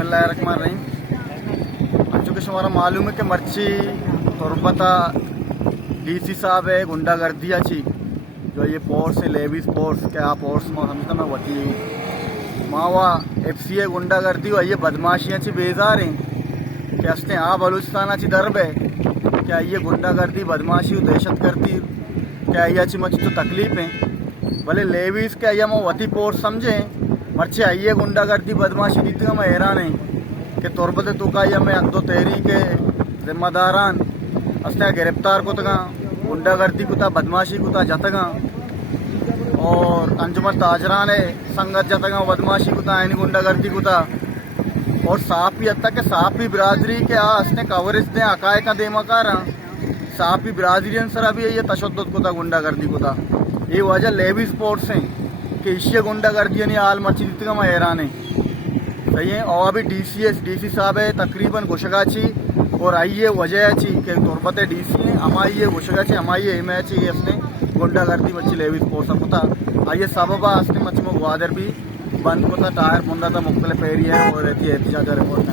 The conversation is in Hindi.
बिस्मिल्लाहिर्रहमानिर्रहीम। चूँकि हमारा मालूम है कि मर्ची तुरबता डीसी साहब है गुंडागर्दी अच्छी जो ये पोर्स है लेविस पोर्स क्या पोर्स में हमसे में होती है मावा एफसी है गुंडागर्दी और ये बदमाशी अच्छी बेजार हैं कि हंसते हाँ बलूचिस्तान अच्छी दर्ब है क्या ये गुंडागर्दी बदमाशी और दहशत गर्दी क्या ये अच्छी मच तो तकलीफ है भले लेविस क्या ये मैं वती पोर्स समझें मर्चे आइए गुंडागर्दी बदमाशी नीति में हैरान है कि तुरबत तो का मैं अद्दो तहरीक जिम्मेदारान असने गिरफ्तार को तगा गुंडागर्दी कुता बदमाशी कुता जतगा और अंजुमन ताजरान है संगत जतगा बदमाशी कुता यानी गुंडागर्दी कुता और साफी हद तक के साफी बिरादरी के असने कवरेज दें अकाय का दे मकारा साफी बिरादरी सर अभी ये तशद्दुद कुता गुंडागर्दी कुता ये वजह लेवी स्पोर्ट्स हैं कि इश्य गुंडागर्दी नहीं आल मर्ची का मैं हैरान है सही है। और अभी डीसी साहब है तकरीबन गुशगाची और आइए वजह अच्छी कि तुरबत डीसी है हमारी ये गुशगाची हमारी ये मैच ये अपने गुंडागर्दी मच्छी लेवी स्पोर्ट्स होता आइए सबबा असने मच्छी में ग्वादर भी बंद होता टायर बुंदा था मुख्तलिफ एरिया और रहती है एहतिजाज रिपोर्ट